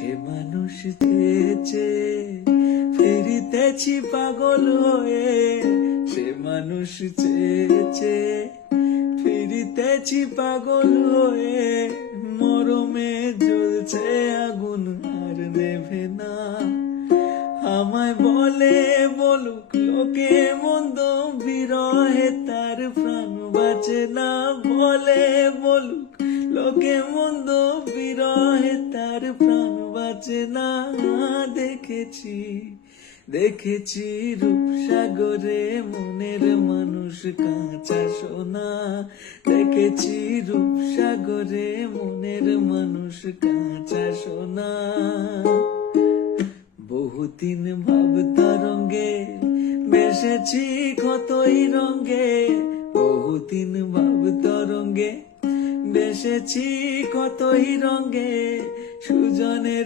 সে মানুষ চেয়েছে ফিরিতেছি পাগল হয়ে, সে মানুষ চেয়েছে ফিরিতেছি পাগল হয়ে, মরমে জ্বলছে আগুন আর নেভে না। আমায় বলে বলুক লোকে মন্দ, বিরহে তার প্রাণ বাঁচে না। বলে বলুক লোকে মন্দ, বিরহে তার প্রাণ বাঁচে না। দেখেছি দেখেছি রূপসাগরে মনের মানুষ কাঁচা সোনা, দেখেছি রূপসাগরে মনের মানুষ কাঁচা সোনা। বহুদিন ভাব তরঙ্গে বেসেছি কতই রঙ্গে, বহুদিন ভাব তরঙ্গে বেসেছি কতই রঙ্গে, সুজনের